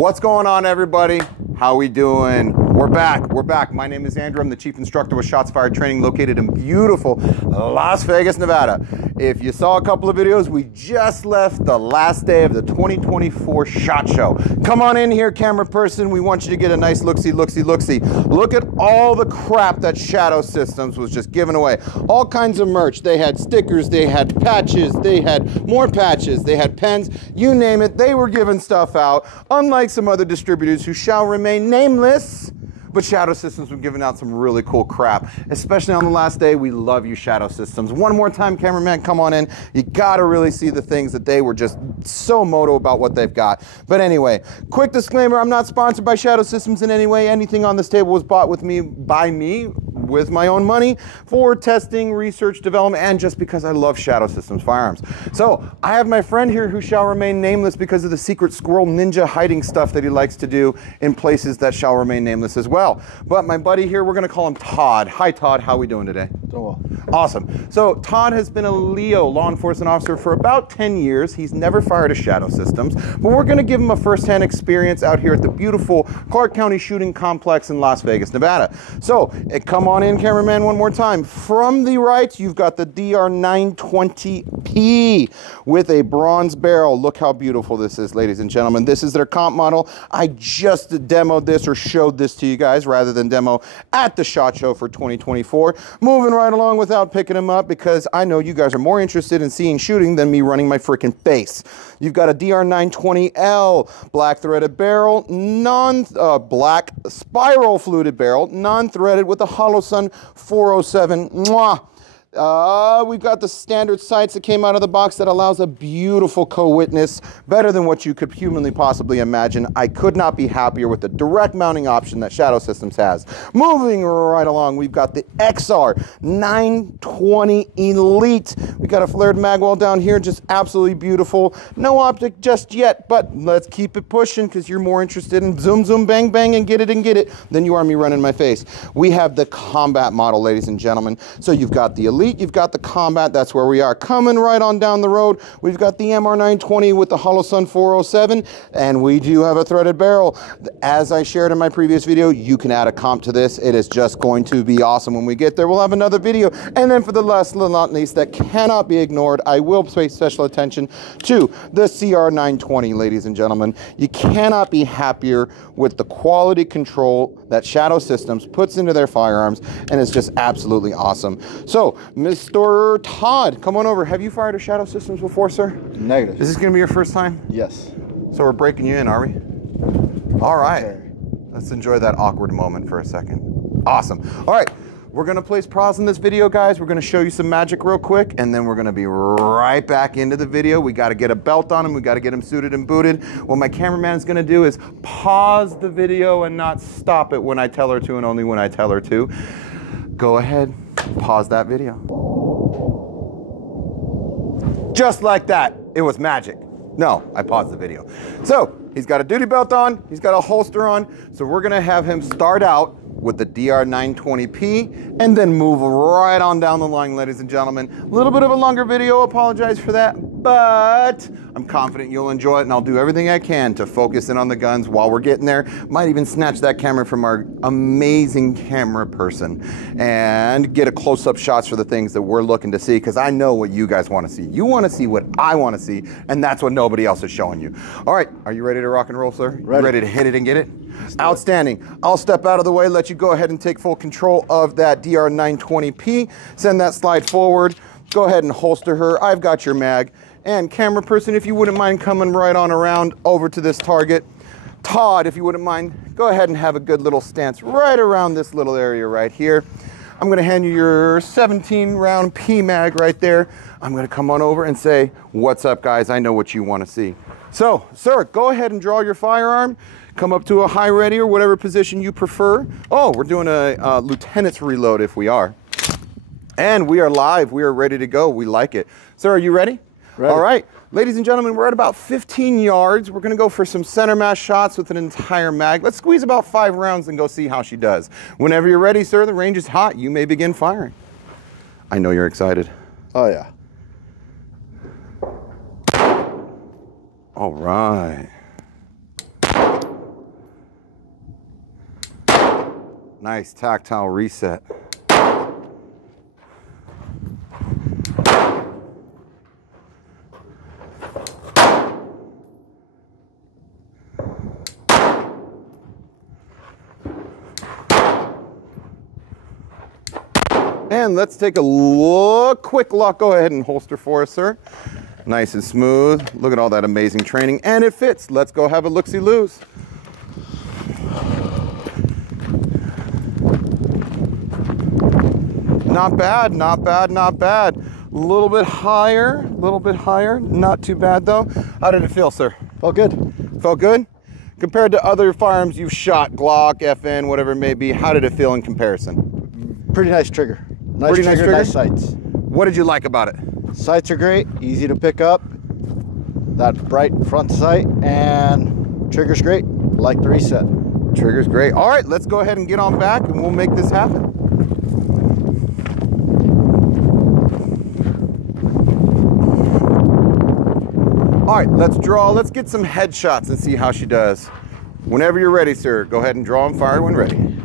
What's going on, everybody? How we doing? We're back. My name is Andrew. I'm the chief instructor with Shots Fired Training located in beautiful Las Vegas, Nevada. If you saw a couple of videos, we just left the last day of the 2024 SHOT Show. Come on in here, camera person. We want you to get a nice look-see. Look at all the crap that Shadow Systems was just giving away. All kinds of merch. They had stickers, they had patches, they had more patches, they had pens, you name it. They were giving stuff out, unlike some other distributors who shall remain nameless. But Shadow Systems were giving out some really cool crap, especially on the last day. We love you, Shadow Systems. One more time, cameraman, come on in. You gotta really see the things that they were just so moto about what they've got. But anyway, quick disclaimer, I'm not sponsored by Shadow Systems in any way. Anything on this table was bought by me with my own money for testing, research, development, and just because I love Shadow Systems firearms. So I have my friend here who shall remain nameless because of the secret squirrel ninja hiding stuff that he likes to do in places that shall remain nameless as well. But my buddy here, we're gonna call him Todd. Hi Todd, how we doing today? Doing well. Awesome. So Todd has been a LEO, law enforcement officer, for about 10 years. He's never fired a Shadow Systems, but we're gonna give him a first-hand experience out here at the beautiful Clark County Shooting Complex in Las Vegas, Nevada. So come on in, cameraman, one more time. From the right, you've got the DR920P with a bronze barrel. Look how beautiful this is, ladies and gentlemen. This is their comp model. I just demoed this or showed this to you guys rather than demo at the SHOT Show for 2024. Moving right along without picking them up because I know you guys are more interested in seeing shooting than me running my freaking face. You've got a DR920L, black threaded barrel, black spiral fluted barrel, non-threaded with a Hollow Sun 407. Mwah. We've got the standard sights that came out of the box that allows a beautiful co-witness, better than what you could humanly possibly imagine. I could not be happier with the direct mounting option that Shadow Systems has. Moving right along, we've got the XR 920 Elite. We got a flared magwell down here, just absolutely beautiful. No optic just yet, but let's keep it pushing because you're more interested in zoom, zoom, bang, bang, and get it than you are me running my face. We have the combat model, ladies and gentlemen. So you've got the Elite, you've got the combat, that's where we are. Coming right on down the road, we've got the MR920 with the Hollow Sun 407, and we do have a threaded barrel. As I shared in my previous video, you can add a comp to this. It is just going to be awesome. When we get there, we'll have another video. And then for the last but not least, that cannot be ignored, I will pay special attention to the CR920, ladies and gentlemen. You cannot be happier with the quality control that Shadow Systems puts into their firearms, and it's just absolutely awesome. So, Mr. Todd, come on over. Have you fired a Shadow Systems before, sir? Negative. Is this going to be your first time? Yes. So we're breaking you in, are we? All right. Let's enjoy that awkward moment for a second. Awesome. All right. We're going to place pause in this video, guys. We're going to show you some magic real quick, and then we're going to be right back into the video. We got to get a belt on him. We got to get him suited and booted. What my cameraman is going to do is pause the video and not stop it when I tell her to, and only when I tell her to. Go ahead. Pause that video. Just like that. It was magic. No, I paused the video. So, he's got a duty belt on, he's got a holster on, so we're gonna have him start out with the DR920P and then move right on down the line, ladies and gentlemen. A little bit of a longer video, apologize for that, but I'm confident you'll enjoy it, and I'll do everything I can to focus in on the guns while we're getting there. Might even snatch that camera from our amazing camera person and get a close-up shots for the things that we're looking to see, because I know what you guys want to see. You want to see what I want to see, and that's what nobody else is showing you. All right, are you ready to rock and roll, sir? Ready to hit it and get it? Outstanding. I'll step out of the way, let you go ahead and take full control of that DR920P. Send that slide forward. Go ahead and holster her. I've got your mag. And camera person, if you wouldn't mind coming right on around over to this target. Todd, if you wouldn't mind, go ahead and have a good little stance right around this little area right here. I'm going to hand you your 17-round P-mag right there. I'm going to come on over and say, what's up, guys? I know what you want to see. So, sir, go ahead and draw your firearm. Come up to a high ready or whatever position you prefer. Oh, we're doing a lieutenant's reload if we are. And we are live. We are ready to go. We like it. Sir, are you ready? Ready. All right. Ladies and gentlemen, we're at about 15 yards. We're going to go for some center mass shots with an entire mag. Let's squeeze about 5 rounds and go see how she does. Whenever you're ready, sir, the range is hot. You may begin firing. I know you're excited. Oh, yeah. All right. Nice tactile reset. And let's take a look, quick lock. Go ahead and holster for us, sir. Nice and smooth. Look at all that amazing training, and it fits. Let's go have a look-see-loos. Not bad, not bad, not bad. A little bit higher, Not too bad though. How did it feel, sir? Felt good. Felt good? Compared to other firearms you've shot, Glock, FN, whatever it may be, how did it feel in comparison? Pretty nice trigger. Nice Pretty nice trigger? Nice sights. What did you like about it? Sights are great, easy to pick up. That bright front sight, and trigger's great. Like the reset. Trigger's great. All right, let's go ahead and get on back and we'll make this happen. All right, let's draw. Let's get some headshots and see how she does. Whenever you're ready, sir, go ahead and draw and fire when ready.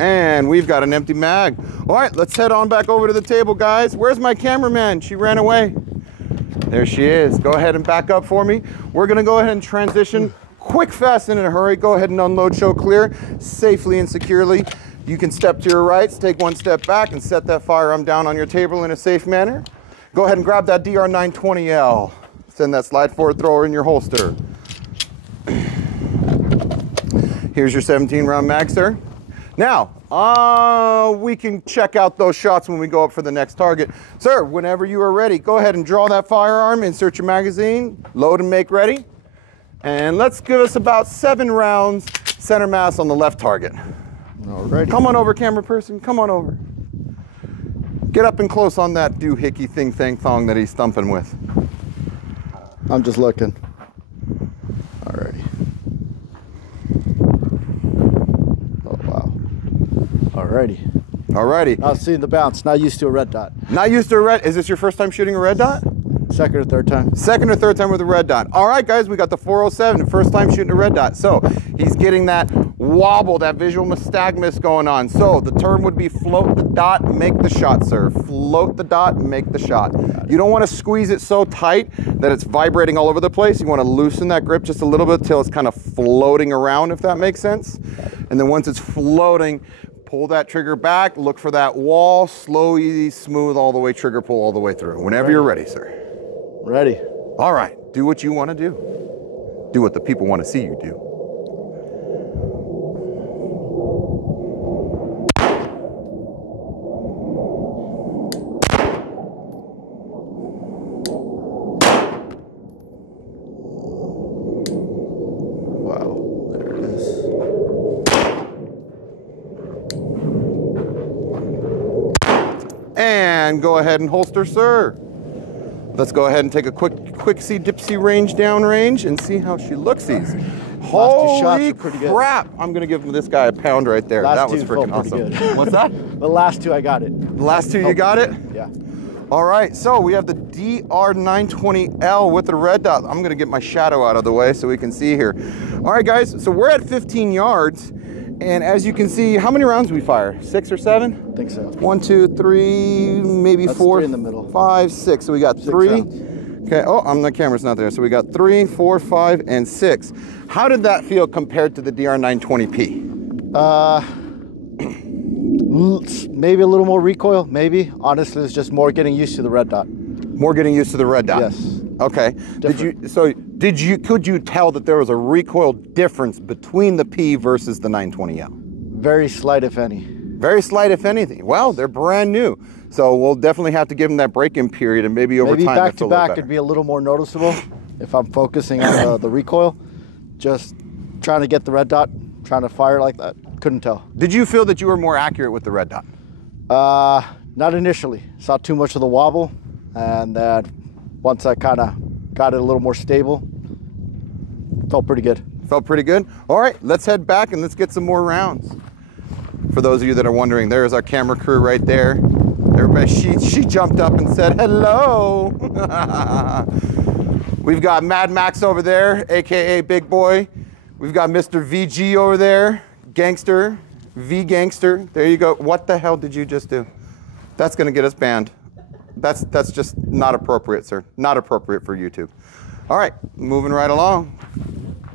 And we've got an empty mag. All right, let's head on back over to the table, guys. Where's my cameraman? She ran away. There she is. Go ahead and back up for me. We're gonna go ahead and transition quick, fast, and in a hurry. Go ahead and unload, show clear, safely and securely. You can step to your rights, take one step back, and set that firearm down on your table in a safe manner. Go ahead and grab that DR920L. Send that slide forward thrower in your holster. Here's your 17-round mag, sir. Now, we can check out those shots when we go up for the next target. Sir, whenever you are ready, go ahead and draw that firearm, insert your magazine, load and make ready. And let's give us about 7 rounds, center mass on the left target. Alrighty. Come on over, camera person, come on over. Get up and close on that doohickey thing-thang-thong that he's thumping with. I'm just looking. Alrighty. Alrighty. Alrighty. Not seeing the bounce. Not used to a red dot. Not used to a red. Is this your first time shooting a red dot? Second or third time. Second or third time with a red dot. All right, guys, we got the 407, first time shooting a red dot. So he's getting that wobble, that visual nystagmus going on. So the term would be float the dot, make the shot, sir. Float the dot, make the shot. You don't want to squeeze it so tight that it's vibrating all over the place. You want to loosen that grip just a little bit till it's kind of floating around, if that makes sense. And then once it's floating, pull that trigger back, look for that wall, slow, easy, smooth, all the way, trigger pull all the way through. Whenever you're ready, sir. Ready. All right, do what you want to do. Do what the people want to see you do. Wow, there it is. And go ahead and holster, sir. Let's go ahead and take a quick-see, dipsy range down range and see how she looks-sees. Holy crap! I'm gonna give this guy a pound right there. That was freaking awesome. What's that? The last two I got it. The last two you got it? Yeah. All right, so we have the DR920L with the red dot. I'm gonna get my shadow out of the way so we can see here. All right, guys, so we're at 15 yards. And as you can see, how many rounds do we fire? 6 or 7? I think so. 1, 2, 3, maybe That's 4, 3 in the middle. 5, 6. So we got 3. Okay. Oh, the camera's not there. So we got 3, 4, 5, and 6. How did that feel compared to the DR920P? Maybe a little more recoil. Maybe. Honestly, it's just more getting used to the red dot. More getting used to the red dot. Yes. Okay. Could you tell that there was a recoil difference between the P versus the 920L? Very slight, if any. Very slight, if anything. Well, they're brand new. So we'll definitely have to give them that break-in period, and maybe over time back to back it'd be a little more noticeable if I'm focusing on the recoil. Just trying to get the red dot, trying to fire like that. Couldn't tell. Did you feel that you were more accurate with the red dot? Not initially. Saw too much of the wobble, and then once I kind of got it a little more stable, felt pretty good. Felt pretty good? All right, let's head back and let's get some more rounds. For those of you that are wondering, there's our camera crew right there. Everybody, she jumped up and said, hello. We've got Mad Max over there, AKA Big Boy. We've got Mr. VG over there, Gangster, V-Gangster. There you go. What the hell did you just do? That's gonna get us banned. That's just not appropriate, sir. Not appropriate for YouTube. All right, moving right along.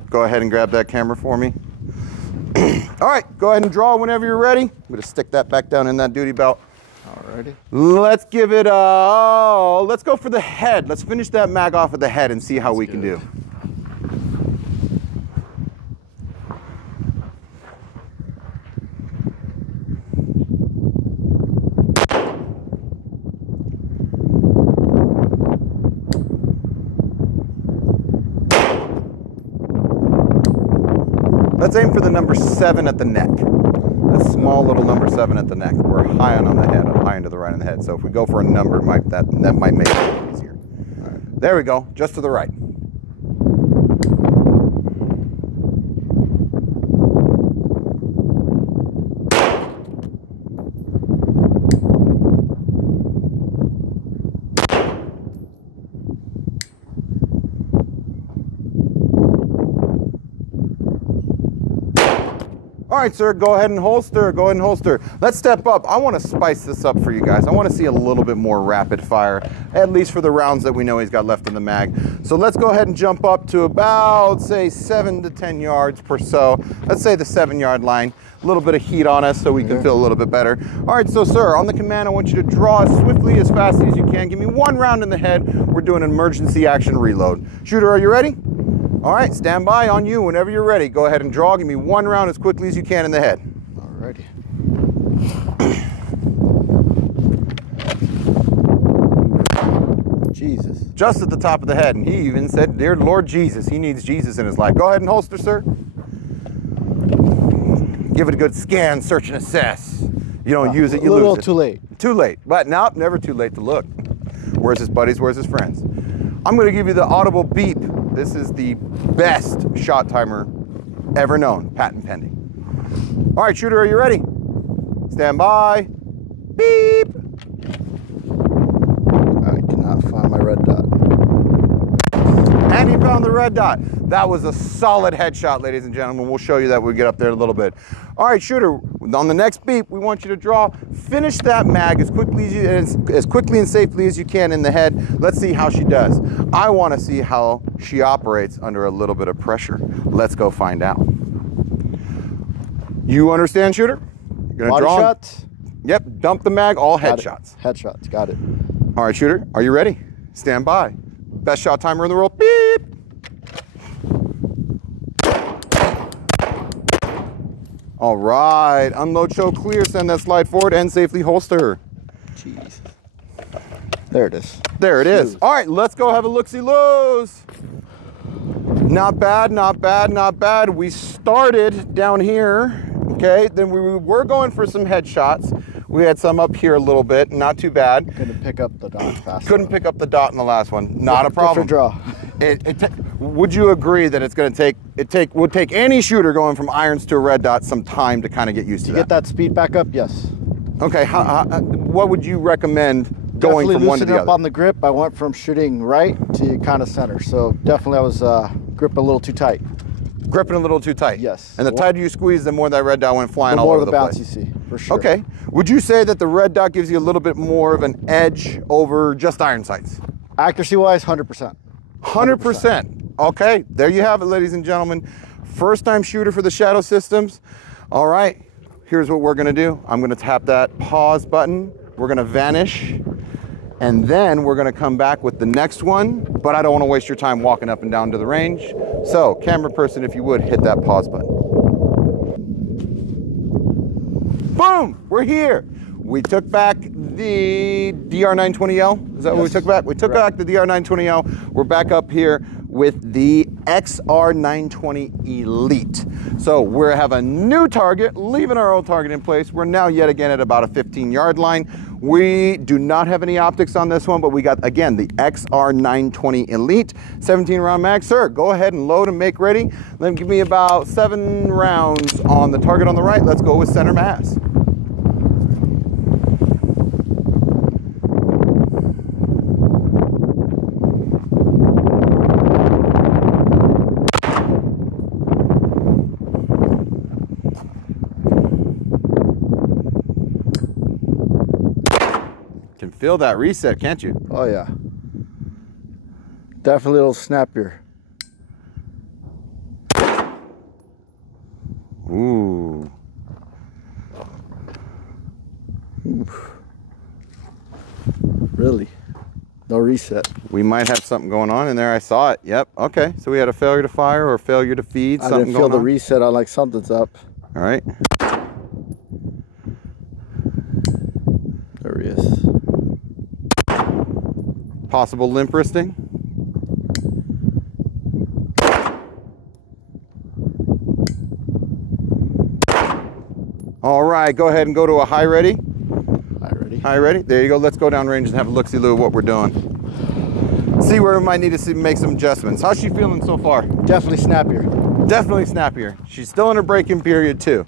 Go ahead and grab that camera for me. All right, go ahead and draw whenever you're ready. I'm gonna stick that back down in that duty belt. Alrighty. Let's give it let's go for the head. Let's finish that mag off at the head and see how we can do. Let's aim for the number 7 at the neck. That small little number 7 at the neck. We're high on the head, high and to the right on the head. So if we go for a number, that might make it a little easier. All right. There we go, just to the right. All right, sir, go ahead and holster, go ahead and holster. Let's step up. I want to spice this up for you guys. I want to see a little bit more rapid fire, at least for the rounds that we know he's got left in the mag. So let's go ahead and jump up to about, say, 7 to 10 yards per so. Let's say the 7-yard line. A little bit of heat on us so we can feel a little bit better. All right, so sir, on the command, I want you to draw as swiftly, as fast as you can. Give me 1 round in the head. We're doing an emergency action reload. Shooter, are you ready? All right, stand by on you whenever you're ready. Go ahead and draw. Give me 1 round as quickly as you can in the head. Alrighty. Jesus. Just at the top of the head. And he even said, dear Lord Jesus, he needs Jesus in his life. Go ahead and holster, sir. Give it a good scan, search and assess. You don't use it, you lose it. A little too late. Too late. But no, never too late to look. Where's his buddies? Where's his friends? I'm going to give you the audible beep. This is the best shot timer ever known, patent pending. All right, shooter, are you ready? Stand by. Beep. I cannot find my red dot. And he found the red dot. That was a solid headshot, ladies and gentlemen. We'll show you that when we get up there in a little bit. All right, shooter, on the next beep, we want you to draw. Finish that mag as quickly and safely as you can in the head. Let's see how she does. I want to see how she operates under a little bit of pressure. Let's go find out. You understand, shooter? You're gonna draw. Shots? Yep, dump the mag, all headshots. Headshots, got it. All right, shooter, are you ready? Stand by. Best shot timer in the world. Beep. All right, unload, choke, clear, send that slide forward and safely holster. Jeez. There it is. There it is. All right, let's go have a look-see-loos. Not bad, not bad, not bad. We started down here, okay? Then we were going for some headshots. We had some up here a little bit, not too bad. Couldn't pick up the dot fast. Couldn't pick up the dot in the last one. Not a problem. Draw. Would you agree that it's going to would take any shooter going from irons to a red dot some time to kind of get used to that? Get that speed back up, yes. Okay, what would you recommend going from one to the other? Up on the grip, I went from shooting right to kind of center. So definitely I was gripping a little too tight. Gripping a little too tight? Yes. And the tighter you squeeze, the more that red dot went flying all over the place. The more the bounce you see, for sure. Okay. Would you say that the red dot gives you a little bit more of an edge over just iron sights? Accuracy-wise, 100%. 100%. Okay, there you have it, ladies and gentlemen. First time shooter for the Shadow Systems. All right, here's what we're gonna do. I'm gonna tap that pause button. We're gonna vanish. And then we're gonna come back with the next one, but I don't wanna waste your time walking up and down to the range. So, camera person, if you would, hit that pause button. Boom! we're here. We took back the DR920L. Is that what we took back? We took back the DR920L. We're back up here with the XR920 Elite. So we have a new target, leaving our old target in place. We're now yet again at about a 15-yard line. We do not have any optics on this one, but we got, again, the XR920 Elite, 17-round mag. Sir, go ahead and load and make ready. Then give me about 7 rounds on the target on the right. Let's go with center mass. Can feel that reset, can't you? Oh yeah, definitely a little snappier. Ooh. Really, no reset. We might have something going on in there. I saw it. Yep. Okay. So we had a failure to fire or a failure to feed. I didn't feel the reset. I like something's up. All right. There he is. Possible limp wristing. All right, go ahead and go to a high ready. High ready. High ready. There you go. Let's go down range and have a look-see-loo at what we're doing. See where we might need to make some adjustments. How's she feeling so far? Definitely snappier. Definitely snappier. She's still in her break-in period too.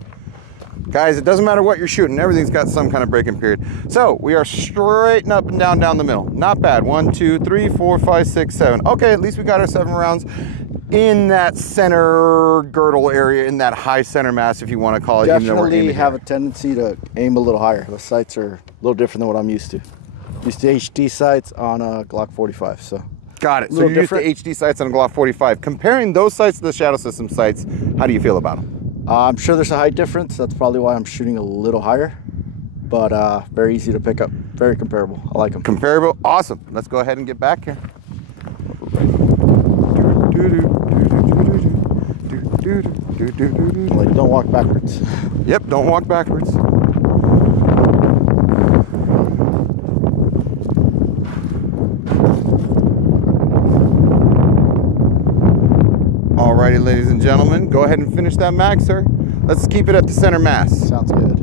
Guys, it doesn't matter what you're shooting. Everything's got some kind of break-in period. So we are straight and up and down the middle. Not bad. 1, 2, 3, 4, 5, 6, 7. Okay, at least we got our 7 rounds in that center girdle area, in that high center mass, if you want to call it. Definitely have a tendency to aim a little higher. The sights are a little different than what I'm used to. Used to HD sights on a Glock 45, so. Got it. So you're used to HD sights on a Glock 45. Comparing those sights to the Shadow System sights, how do you feel about them? I'm sure there's a height difference. That's probably why I'm shooting a little higher, but very easy to pick up. Very comparable. I like them. Comparable? Awesome. Let's go ahead and get back here. Like, don't walk backwards. Yep, don't walk backwards. Alrighty, ladies and gentlemen, go ahead and finish that mag, sir. Let's keep it at the center mass. Sounds good.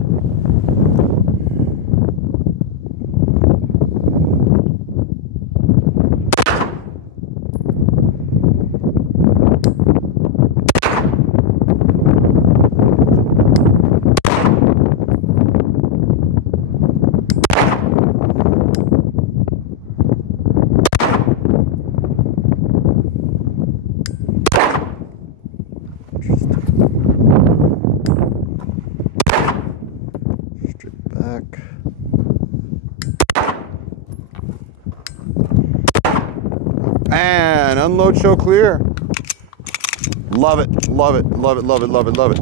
And unload, show clear. Love it, love it, love it, love it, love it, love it.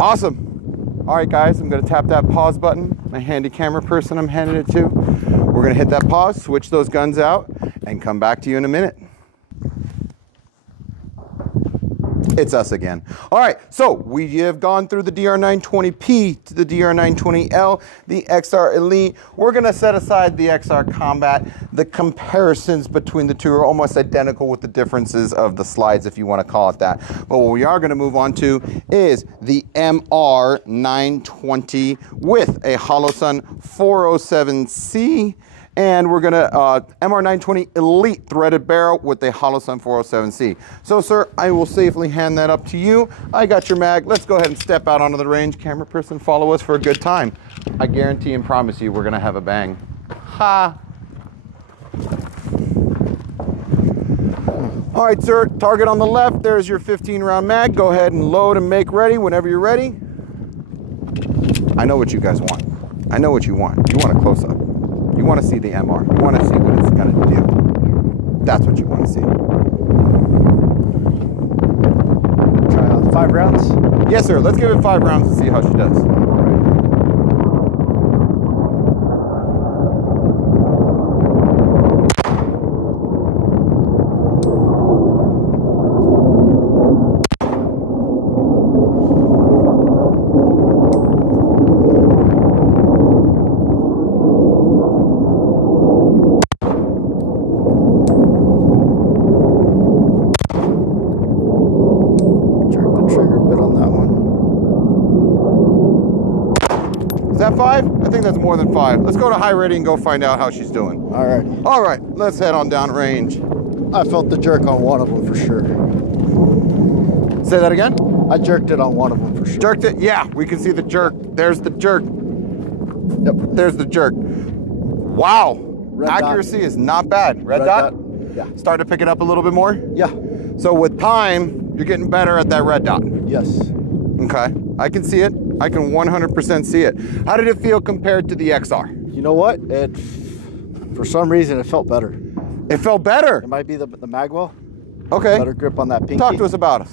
Awesome. All right, guys, I'm gonna tap that pause button. My handy camera person I'm handing it to. We're gonna hit that pause, switch those guns out, and come back to you in a minute. It's us again. All right, so we have gone through the DR920P to the DR920L, the XR Elite. We're gonna set aside the XR Combat. The comparisons between the two are almost identical with the differences of the slides, if you wanna call it that. But what we are gonna move on to is the MR920 with a Holosun 407C. And we're gonna MR920 Elite threaded barrel with the Holosun 407C. So, sir, I will safely hand that up to you. I got your mag. Let's go ahead and step out onto the range. Camera person, follow us for a good time. I guarantee and promise you we're gonna have a bang. Ha! All right, sir, target on the left. There's your 15-round mag. Go ahead and load and make ready whenever you're ready. I know what you guys want. I know what you want. You want a close-up. You want to see the MR. You want to see what it's going to do. That's what you want to see. Try out 5 rounds? Yes, sir. Let's give it 5 rounds and see how she does. than 5? I think that's more than 5. Let's go to high ready and go find out how she's doing. All right. All right, let's head on down range. I felt the jerk on one of them for sure. Say that again? I jerked it on one of them for sure. Jerked it? Yeah, we can see the jerk. There's the jerk. Yep. There's the jerk. Wow. Red Accuracy is not bad. Red dot? Yeah. Starting to pick it up a little bit more? Yeah. So with time, you're getting better at that red dot. Yes. Okay. I can see it. I can 100% see it. How did it feel compared to the XR? You know what? For some reason, it felt better. It felt better. It might be the magwell. Okay. Better grip on that pinky. Talk to us about it.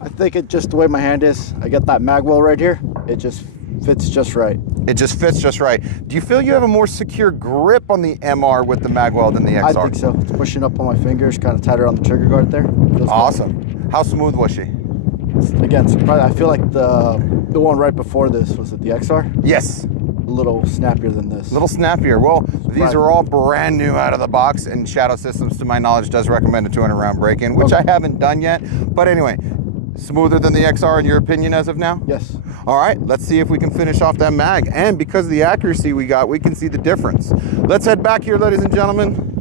I think it just the way my hand is. I got that magwell right here. It just fits just right. It just fits just right. Do you feel you have a more secure grip on the MR with the magwell than the XR? I think so. It's pushing up on my fingers, kind of tighter on the trigger guard there. Feels awesome. good. How smooth was she? Again, surprised. I feel like the one right before this, was it the XR? Yes. A little snappier than this. A little snappier. Well, these are all brand new out of the box, and Shadow Systems, to my knowledge, does recommend a 200 round break-in, which I haven't done yet. But anyway, smoother than the XR in your opinion as of now? Yes. All right, let's see if we can finish off that mag. And because of the accuracy we got, we can see the difference. Let's head back here, ladies and gentlemen.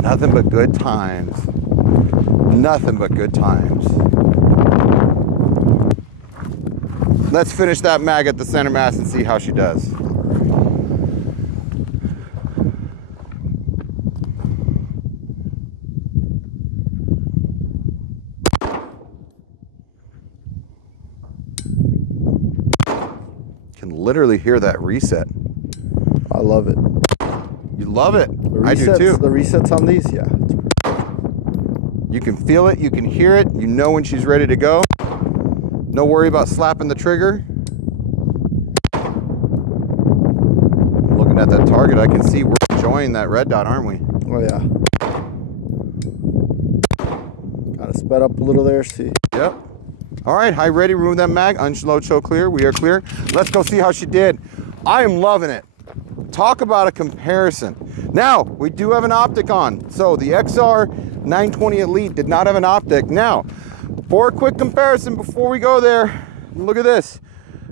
Nothing but good times. Nothing but good times. Let's finish that mag at the center mass and see how she does. Can literally hear that reset. I love it. You love it. I do too. The resets on these, yeah. You can feel it, you can hear it, you know when she's ready to go. No worry about slapping the trigger. Looking at that target, I can see we're enjoying that red dot, aren't we? Oh yeah. Kind of sped up a little there, see? Yep. All right, high ready, remove that mag, unload, show clear, we are clear. Let's go see how she did. I am loving it. Talk about a comparison. Now, we do have an optic on. So the XR 920 Elite did not have an optic. Now, for a quick comparison before we go there, look at this.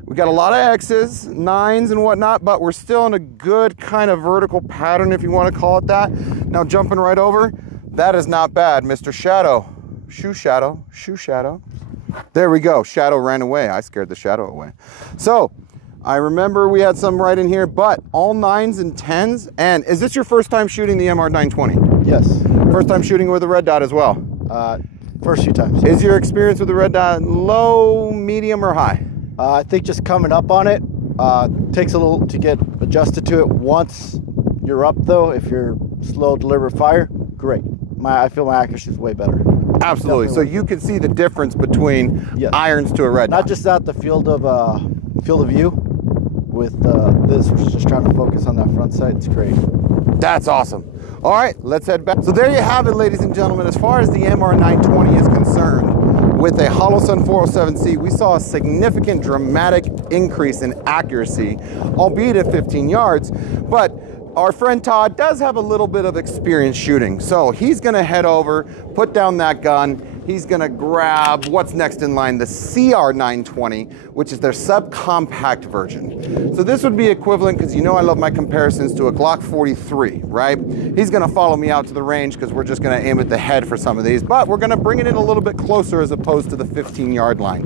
We got a lot of X's, 9s and whatnot, but we're still in a good kind of vertical pattern, if you want to call it that. Now jumping right over, that is not bad, Mr. Shadow. Shoe Shadow, Shoe Shadow. There we go, Shadow ran away. I scared the Shadow away. So, I remember we had some right in here, but all 9s and 10s. And is this your first time shooting the MR 920? Yes. First time shooting with a red dot as well? First few times. Is your experience with the red dot low, medium, or high? I think just coming up on it takes a little to get adjusted to it. Once you're up though, if you're slow deliver fire, great. I feel my accuracy is way better. Absolutely. So you can see the difference between irons to a red dot. Not just that, the field of view with this, we're just trying to focus on that front sight. It's great. That's awesome. All right, let's head back. So there you have it, ladies and gentlemen. As far as the MR 920 is concerned, with a Holosun 407C, we saw a significant dramatic increase in accuracy, albeit at 15 yards, but our friend Todd does have a little bit of experience shooting. So he's gonna head over, put down that gun, he's gonna grab what's next in line, the CR 920, which is their subcompact version. So this would be equivalent, because you know I love my comparisons, to a Glock 43, right? He's gonna follow me out to the range because we're just gonna aim at the head for some of these, but we're gonna bring it in a little bit closer as opposed to the 15-yard line.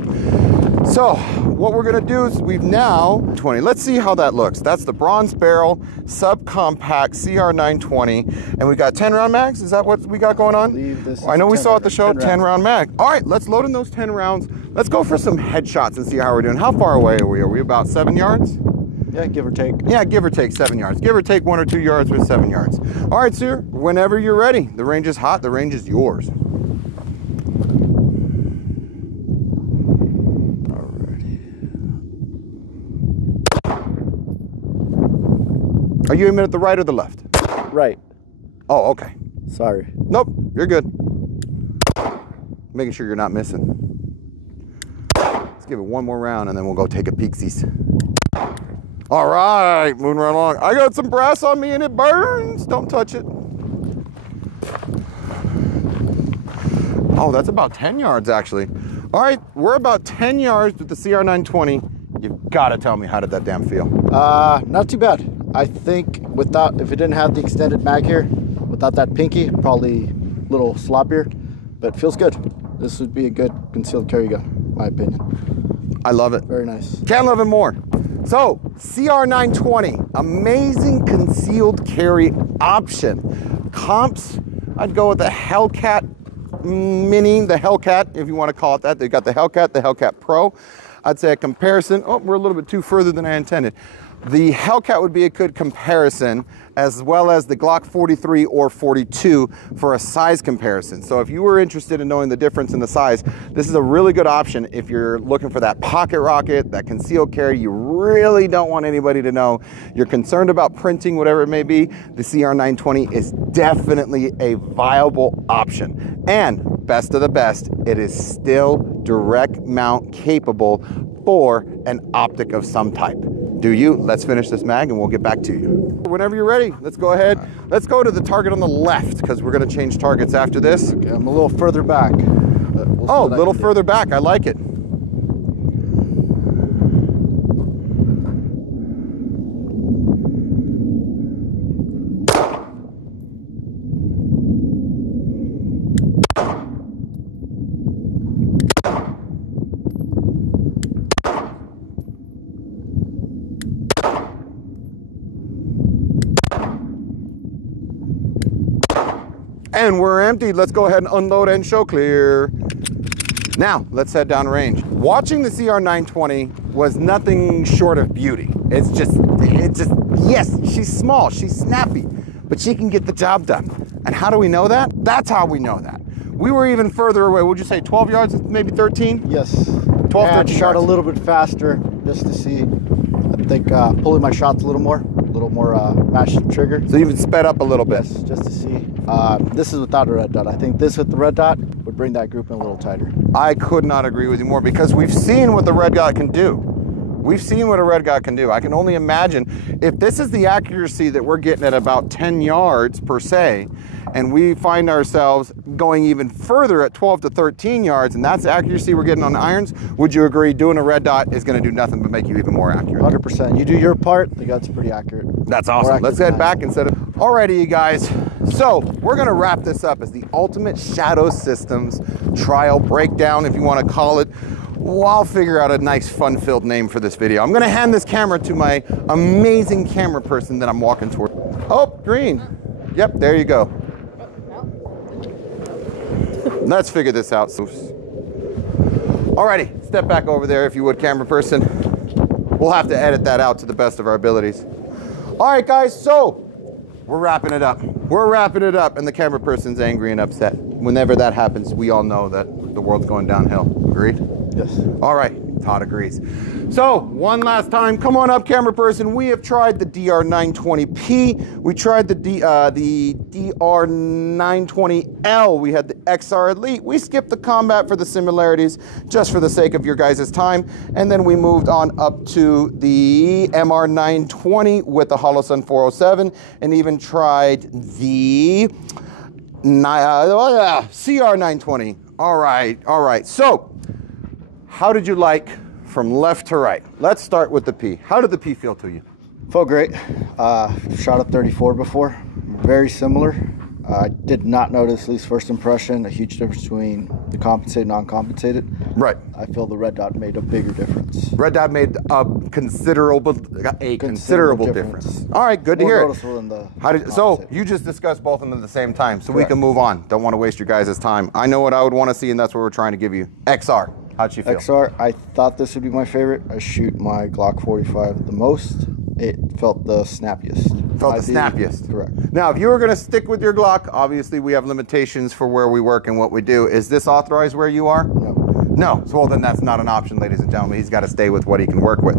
So what we're gonna do is we've now 20. Let's see how that looks. That's the bronze barrel subcompact CR 920, and we got 10 round mags. Is that what we got going on? I know we saw at the show 10 round mag. All right, let's load in those 10 rounds. Let's go for some headshots and see how we're doing. How far away are we? Are we about 7 yards? Yeah, give or take. Yeah, give or take 7 yards. Give or take 1 or 2 yards with 7 yards. All right, sir, whenever you're ready. The range is hot, the range is yours. Are you aiming at the right or the left? Right. Oh, okay. Sorry. Nope, you're good. Making sure you're not missing. Let's give it one more round and then we'll go take a peeksies. All right, moving right along. I got some brass on me and it burns. Don't touch it. Oh, that's about 10 yards actually. All right, we're about 10 yards with the CR 920 You've got to tell me, how did that damn feel? Not too bad. I think without, if it didn't have the extended mag here, without that pinky, probably a little sloppier, but feels good. This would be a good concealed carry gun, in my opinion. I love it. Very nice. Can't love it more. So, CR920, amazing concealed carry option. Comps, I'd go with the Hellcat Mini, the Hellcat, if you want to call it that. They've got the Hellcat Pro. I'd say a comparison. Oh, we're a little bit too further than I intended. The Hellcat would be a good comparison, as well as the Glock 43 or 42 for a size comparison. So if you were interested in knowing the difference in the size, this is a really good option if you're looking for that pocket rocket, that concealed carry. You really don't want anybody to know. You're concerned about printing, whatever it may be. The CR920 is definitely a viable option. And best of the best, it is still direct mount capable for an optic of some type. Do you? Let's finish this mag and we'll get back to you. Whenever you're ready, let's go ahead. Let's go to the target on the left because we're going to change targets after this. Okay, I'm a little further back. Oh, a little further back. I like it. And we're empty. Let's go ahead and unload and show clear. Now, let's head down range. Watching the CR920 was nothing short of beauty. It's just, yes, she's small, she's snappy, but she can get the job done. And how do we know that? That's how we know that. We were even further away. Would you say 12 yards, maybe 13? Yes. 12, 13 shot yards. a little bit faster just to see. I think pulling my shots a little more mash the trigger. So you even sped up a little bit. Yes, just to see. This is without a red dot. I think this with the red dot would bring that group in a little tighter. I could not agree with you more because we've seen what the red dot can do. We've seen what a red dot can do. I can only imagine if this is the accuracy that we're getting at about 10 yards per se, and we find ourselves going even further at 12 to 13 yards, and that's the accuracy we're getting on irons, would you agree doing a red dot is going to do nothing but make you even more accurate? 100%. You do your part, the gut's pretty accurate. That's awesome. Let's head back instead of... Alrighty, you guys. So we're going to wrap this up as the ultimate Shadow Systems trial breakdown, if you want to call it. Well, I'll figure out a nice fun-filled name for this video. I'm going to hand this camera to my amazing camera person that I'm walking toward. Oh, green. Yep, there you go. Let's figure this out. Alrighty, step back over there if you would, camera person. We'll have to edit that out to the best of our abilities. Alright guys, so we're wrapping it up. We're wrapping it up and the camera person's angry and upset. Whenever that happens, we all know that the world's going downhill. Agreed? Yes. Alright, Todd agrees. So, one last time, come on up, camera person. We have tried the DR920P. We tried the DR920L. We had the XR Elite. We skipped the combat for the similarities, just for the sake of your guys' time. And then we moved on up to the MR920 with the Holosun 407, and even tried the CR920. All right. So, how did you like from left to right? Let's start with the P. How did the P feel to you? Felt great. Shot a 34 before. Very similar. I did not notice, at least first impression, a huge difference between the compensated and non-compensated. Right. I feel the red dot made a bigger difference. Red dot made a considerable difference. All right, good to hear. Noticeable than the So you just discussed both of them at the same time, so we can move on. Don't want to waste your guys' time. I know what I would want to see, and that's what we're trying to give you. XR. How'd you feel? XR, I thought this would be my favorite. I shoot my Glock 45 the most. It felt the snappiest. Snappiest. Correct. Now, if you were going to stick with your Glock, obviously we have limitations for where we work and what we do. Is this authorized where you are? No. No. So, well, then that's not an option, ladies and gentlemen. He's got to stay with what he can work with.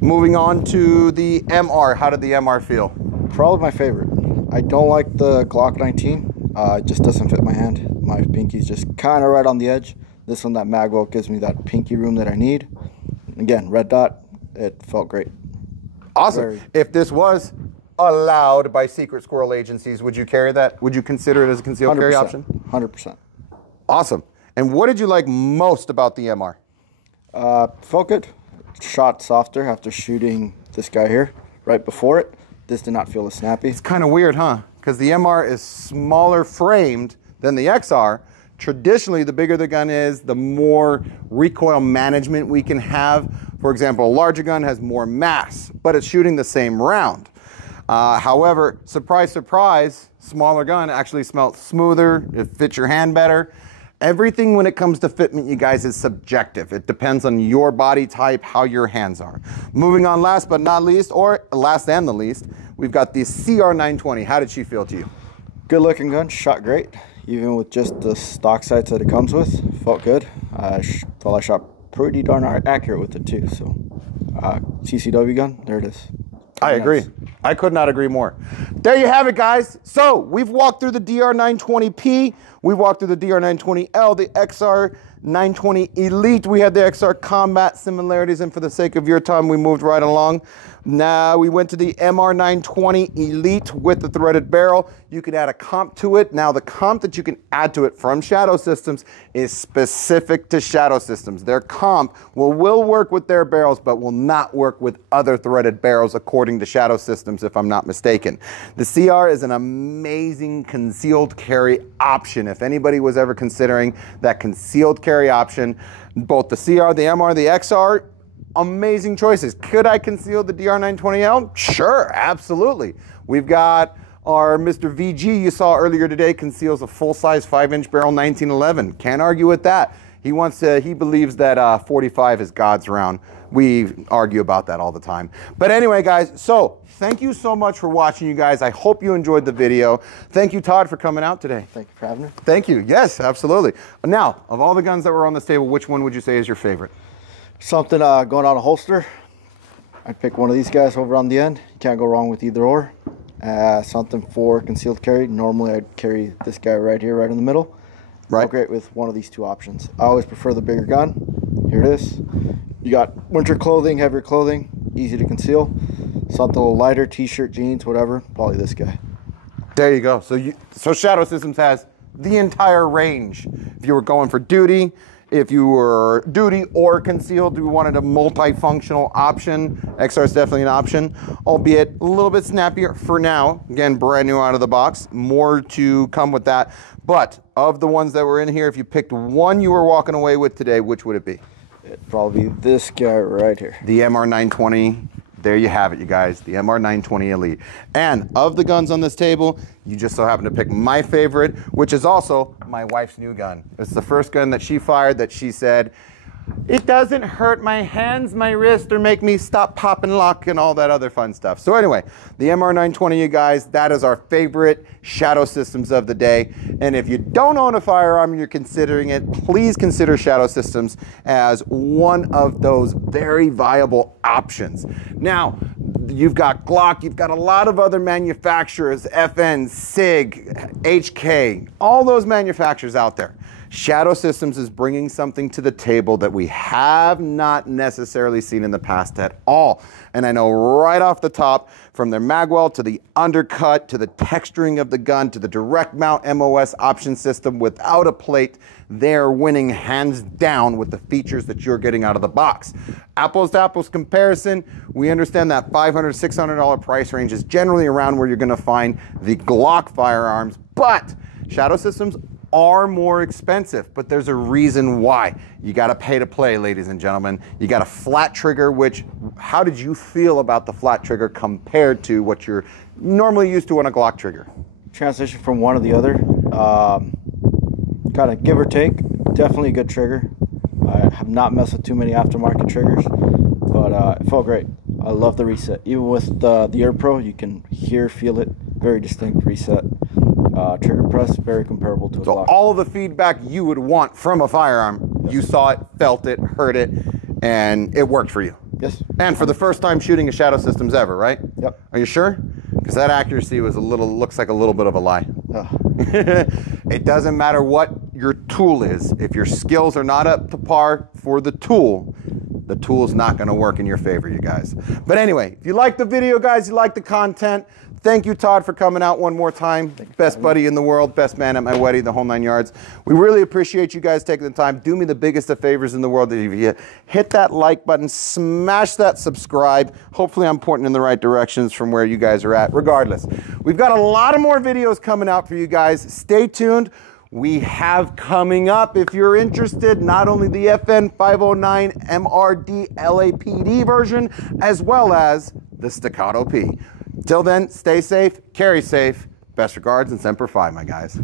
Moving on to the MR. How did the MR feel? Probably my favorite. I don't like the Glock 19. It just doesn't fit my hand. My pinky's just kind of right on the edge. This one, that magwell, gives me that pinky room that I need. Again, red dot, it felt great. Awesome. If this was allowed by secret squirrel agencies, would you carry that? Would you consider it as a concealed carry option? 100%. Awesome. And what did you like most about the MR? Felt good. shot softer after shooting this guy here right before it. This did not feel as snappy. It's kind of weird, huh? Because the MR is smaller framed than the XR. Traditionally, the bigger the gun is, the more recoil management we can have. For example, a larger gun has more mass, but it's shooting the same round. However, surprise, surprise, smaller gun actually smells smoother, it fits your hand better. Everything when it comes to fitment, you guys, is subjective. It depends on your body type, how your hands are. Moving on, last but not least, or last and the least, we've got the CR920. How did she feel to you? Good looking gun, shot great. Even with just the stock sights that it comes with, felt good. I thought I shot pretty darn accurate with it too. So, CCW gun, there it is. I agree. I could not agree more. There you have it, guys. So we've walked through the DR920P. We walked through the DR920L, the XR920 Elite. We had the XR Combat similarities, and for the sake of your time, we moved right along. Now we went to the MR920 Elite with the threaded barrel. You can add a comp to it. Now the comp that you can add to it from Shadow Systems is specific to Shadow Systems. Their comp will work with their barrels, but will not work with other threaded barrels according to Shadow Systems, if I'm not mistaken. The CR is an amazing concealed carry option. If anybody was ever considering that concealed carry option, both the CR, the MR, the XR, amazing choices. Could I conceal the DR920L? Sure, absolutely. We've got our Mr. VG you saw earlier today conceals a full-size 5-inch barrel 1911. Can't argue with that. He believes that 45 is God's round. We argue about that all the time. But anyway, guys, so thank you so much for watching, you guys. I hope you enjoyed the video. Thank you, Todd, for coming out today. Thank you for having me. Thank you. Yes, absolutely. Now, of all the guns that were on this table, which one would you say is your favorite? Something going on a holster. I'd pick one of these guys over on the end. You can't go wrong with either or. Something for concealed carry. Normally I'd carry this guy right here, right in the middle. Right. Great with one of these two options. I always prefer the bigger gun. Here it is. You got winter clothing, heavier clothing, easy to conceal. Something a little lighter, t-shirt, jeans, whatever. Probably this guy. There you go. So Shadow Systems has the entire range. If you were going for duty, if you were duty or concealed, you wanted a multifunctional option, XR is definitely an option, albeit a little bit snappier for now. Again, brand new out of the box. More to come with that. But of the ones that were in here, if you picked one you were walking away with today, which would it be? It'd probably be this guy right here. The MR920. There you have it, you guys, the MR920 Elite. And of the guns on this table, you just so happen to pick my favorite, which is also my wife's new gun. It's the first gun that she fired that she said, it doesn't hurt my hands, my wrist, or make me stop, pop, and lock, and all that other fun stuff. So anyway, the MR920, you guys, that is our favorite Shadow Systems of the day. And if you don't own a firearm and you're considering it, please consider Shadow Systems as one of those very viable options. Now, you've got Glock, you've got a lot of other manufacturers, FN, SIG, HK, all those manufacturers out there. Shadow Systems is bringing something to the table that we have not necessarily seen in the past at all. And I know right off the top, from their magwell to the undercut, to the texturing of the gun, to the direct mount MOS option system without a plate, they're winning hands down with the features that you're getting out of the box. Apples to apples comparison, we understand that $500, $600 price range is generally around where you're gonna find the Glock firearms, but Shadow Systems are more expensive, but there's a reason why. You got to pay to play, ladies and gentlemen. You got a flat trigger, which, how did you feel about the flat trigger compared to what you're normally used to on a Glock trigger? Transition from one to the other, kind of give or take, definitely a good trigger. I have not messed with too many aftermarket triggers, but it felt great. I love the reset. Even with the Air Pro, you can feel it, very distinct reset. Trigger press, very comparable to a Glock. So all the feedback you would want from a firearm, yes. You saw it, felt it, heard it, and it worked for you. Yes. And for the first time shooting a Shadow Systems ever, right? Yep. Are you sure? Because that accuracy was looks like a little bit of a lie. It doesn't matter what your tool is. If your skills are not up to par for the tool is not going to work in your favor, you guys. But anyway, if you like the video, guys, you like the content, Thank you, Todd, for coming out one more time. Best buddy in the world, best man at my wedding, the whole 9 yards. We really appreciate you guys taking the time. Do me the biggest of favors in the world. If you hit that like button, smash that subscribe. Hopefully I'm pointing in the right directions from where you guys are at. Regardless, we've got a lot of more videos coming out for you guys. Stay tuned. We have coming up, if you're interested, not only the FN 509 MRD LAPD version, as well as the Staccato P. Till then, stay safe, carry safe. Best regards and Semper Fi, my guys.